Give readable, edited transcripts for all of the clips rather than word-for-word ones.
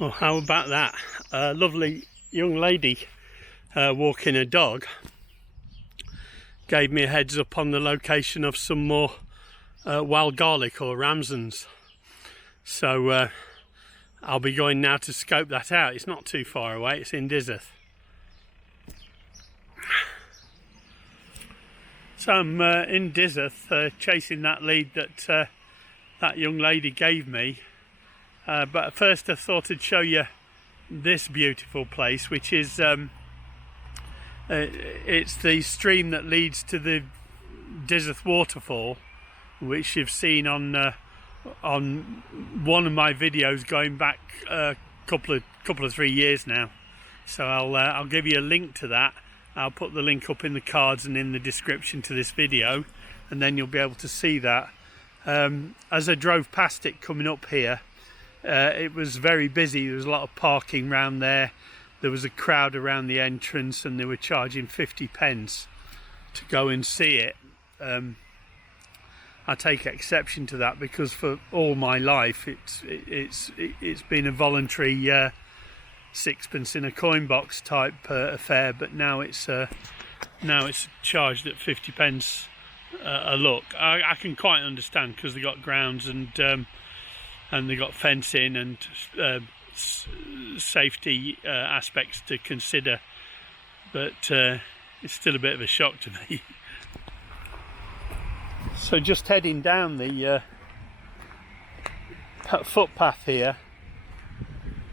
Well, how about that? A lovely young lady walking a dog gave me a heads up on the location of some more wild garlic, or Ramsons. So I'll be going now to scope that out. It's not too far away, it's in Dyserth. So I'm in Dyserth chasing that lead that that young lady gave me. But first I thought I'd show you this beautiful place, which is it's the stream that leads to the Dyserth waterfall, which you've seen on one of my videos going back a couple of 3 years now. So I'll give you a link to that. I'll put the link up in the cards and in the description to this video, and then you'll be able to see that. As I drove past it coming up here, it was very busy. There was a lot of parking around there. There was a crowd around the entrance, and they were charging 50p to go and see it. I take exception to that, because for all my life it's been a voluntary sixpence in a coin box type affair, but now it's charged at 50p a look. I can quite understand, because they got grounds and they got fencing and safety aspects to consider, but it's still a bit of a shock to me. So just heading down the footpath here,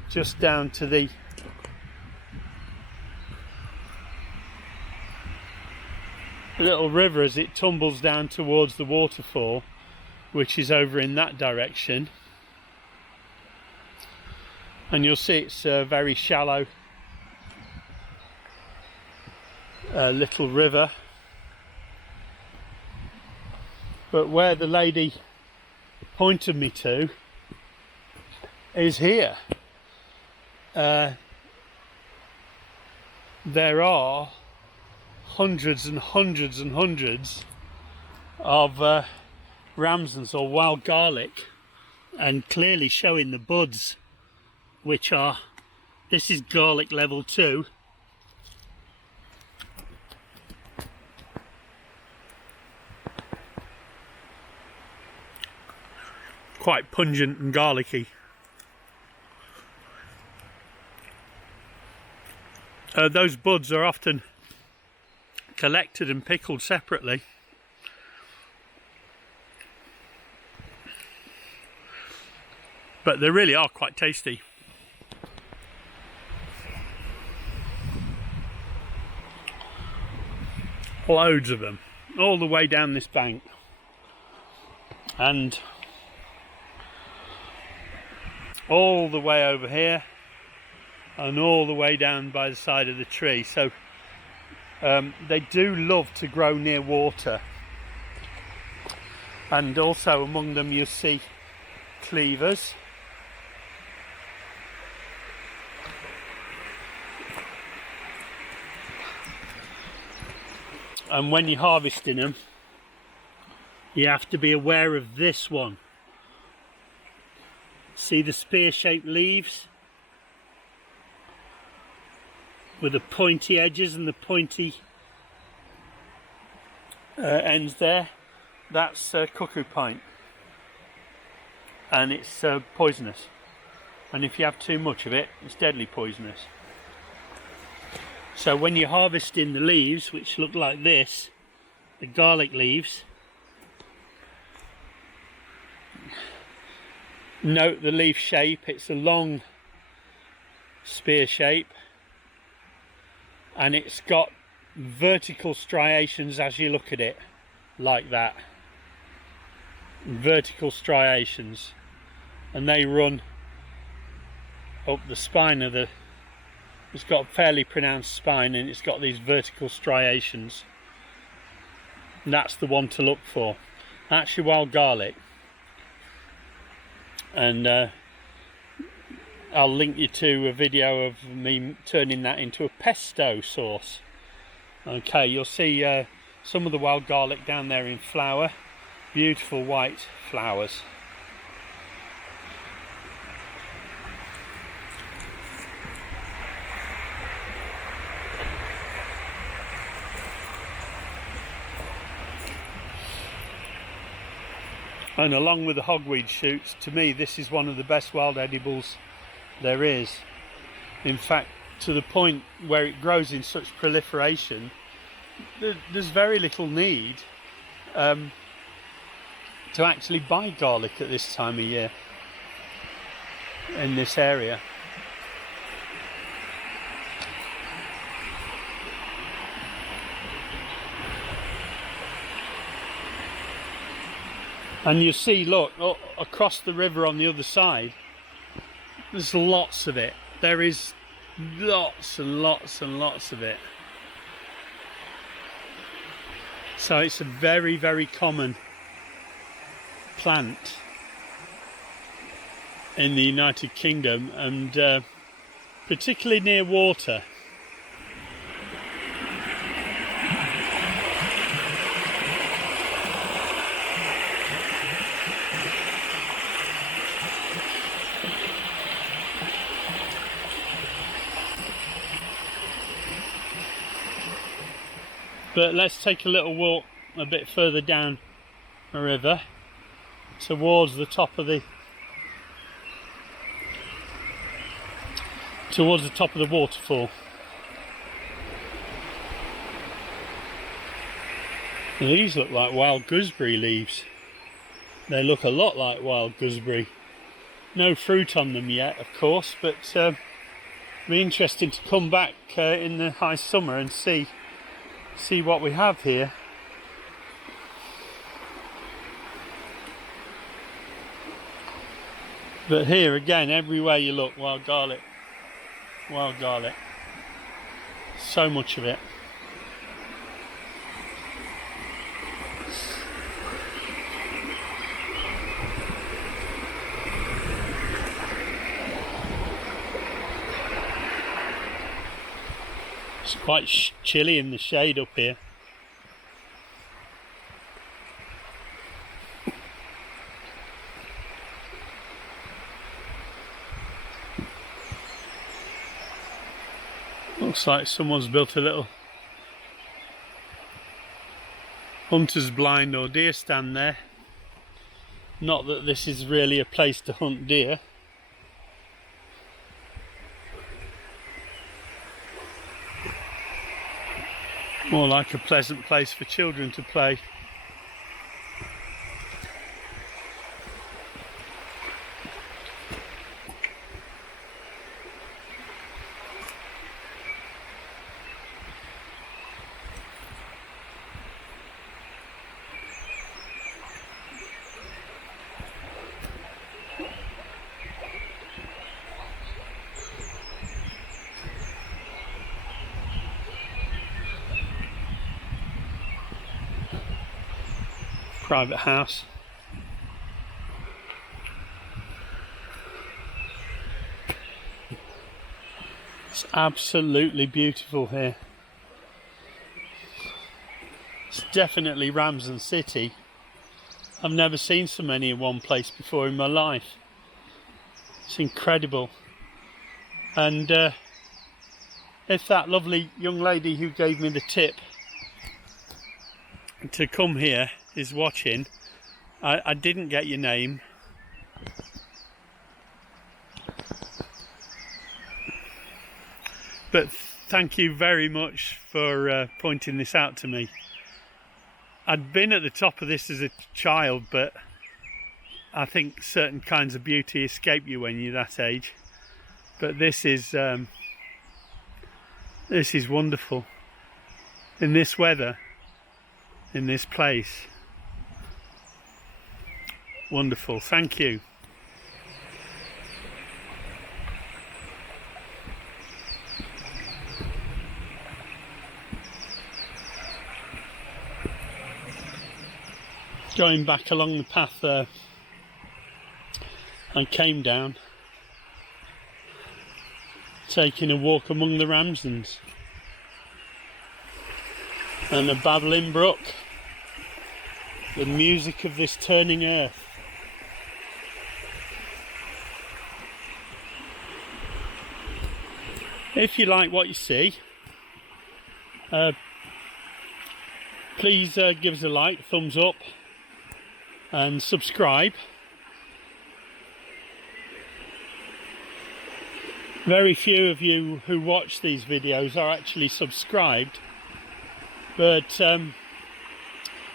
just down to the little river as it tumbles down towards the waterfall, which is over in that direction. And you'll see it's a very shallow little river. But where the lady pointed me to is here. There are hundreds and hundreds and hundreds of Ramsons, or wild garlic, and clearly showing the buds, which are, this is garlic level 2. Quite pungent and garlicky. Those buds are often collected and pickled separately. But they really are quite tasty. Loads of them, all the way down this bank. And all the way over here, and all the way down by the side of the tree. So they do love to grow near water, and also among them you'll see cleavers, and when you're harvesting them you have to be aware of this one. See the spear-shaped leaves with the pointy edges and the pointy ends there? That's cuckoo pine, and it's poisonous, and if you have too much of it, it's deadly poisonous. So when you're harvesting the leaves, which look like this, the garlic leaves, note the leaf shape. It's a long spear shape, and it's got vertical striations as you look at it, like that. Vertical striations, and they run up the spine of the, it's got a fairly pronounced spine, and it's got these vertical striations. And that's the one to look for. Actually wild garlic. And I'll link you to a video of me turning that into a pesto sauce. Okay, you'll see some of the wild garlic down there in flower. Beautiful white flowers. And along with the hogweed shoots, to me this is one of the best wild edibles there is. In fact, to the point where it grows in such proliferation, there's very little need to actually buy garlic at this time of year in this area. And you see, look, across the river on the other side, there's lots of it. There is lots and lots and lots of it. So it's a very, very common plant in the United Kingdom, and particularly near water. But let's take a little walk a bit further down the river towards the top of the waterfall. And these look like wild gooseberry leaves. They look a lot like wild gooseberry. No fruit on them yet, of course, but it'll be interesting to come back in the high summer and see what we have here. But here again, everywhere you look, wild garlic, so much of it. It's quite chilly in the shade up here. Looks like someone's built a little hunter's blind or deer stand there. Not that this is really a place to hunt deer. More like a pleasant place for children to play. Private house. It's absolutely beautiful here. It's definitely Ramsons City. I've never seen so many in one place before in my life. It's incredible. And if that lovely young lady who gave me the tip to come here is watching, I didn't get your name. But thank you very much for pointing this out to me. I'd been at the top of this as a child, but I think certain kinds of beauty escape you when you're that age. But this is wonderful. In this weather, in this place. Wonderful, thank you. Going back along the path I came down, taking a walk among the Ramsons and a babbling brook, the music of this turning earth. If you like what you see, please give us a like, thumbs up, and subscribe. Very few of you who watch these videos are actually subscribed, but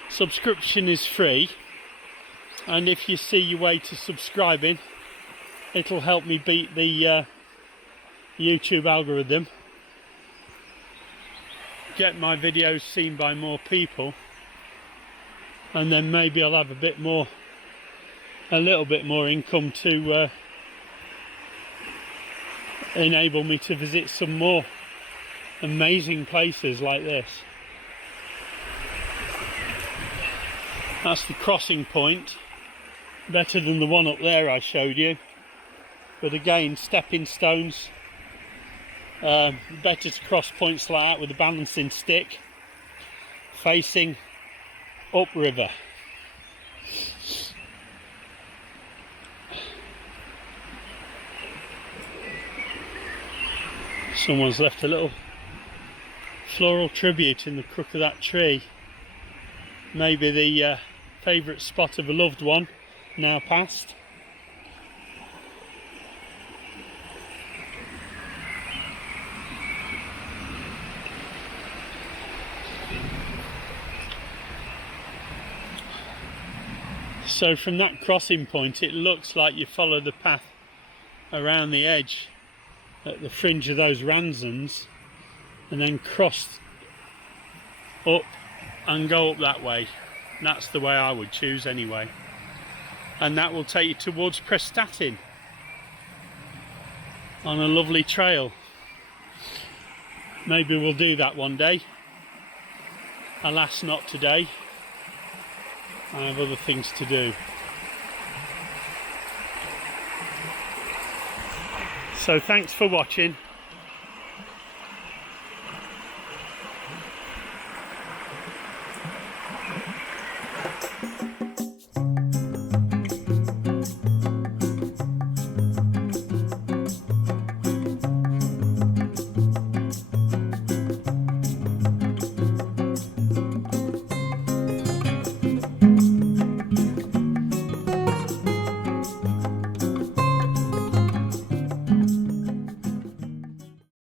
subscription is free, and if you see your way to subscribing, it'll help me beat the YouTube algorithm, get my videos seen by more people, and then maybe I'll have a little bit more income to enable me to visit some more amazing places like this. That's the crossing point, better than the one up there I showed you, but again, stepping stones, better to cross points like that with a balancing stick facing upriver. Someone's left a little floral tribute in the crook of that tree. Maybe the favourite spot of a loved one now past. So from that crossing point, it looks like you follow the path around the edge at the fringe of those Ramsons and then cross up and go up that way. That's the way I would choose anyway, and that will take you towards Prestatyn on a lovely trail. Maybe we'll do that one day. Alas, not today. I have other things to do. So thanks for watching.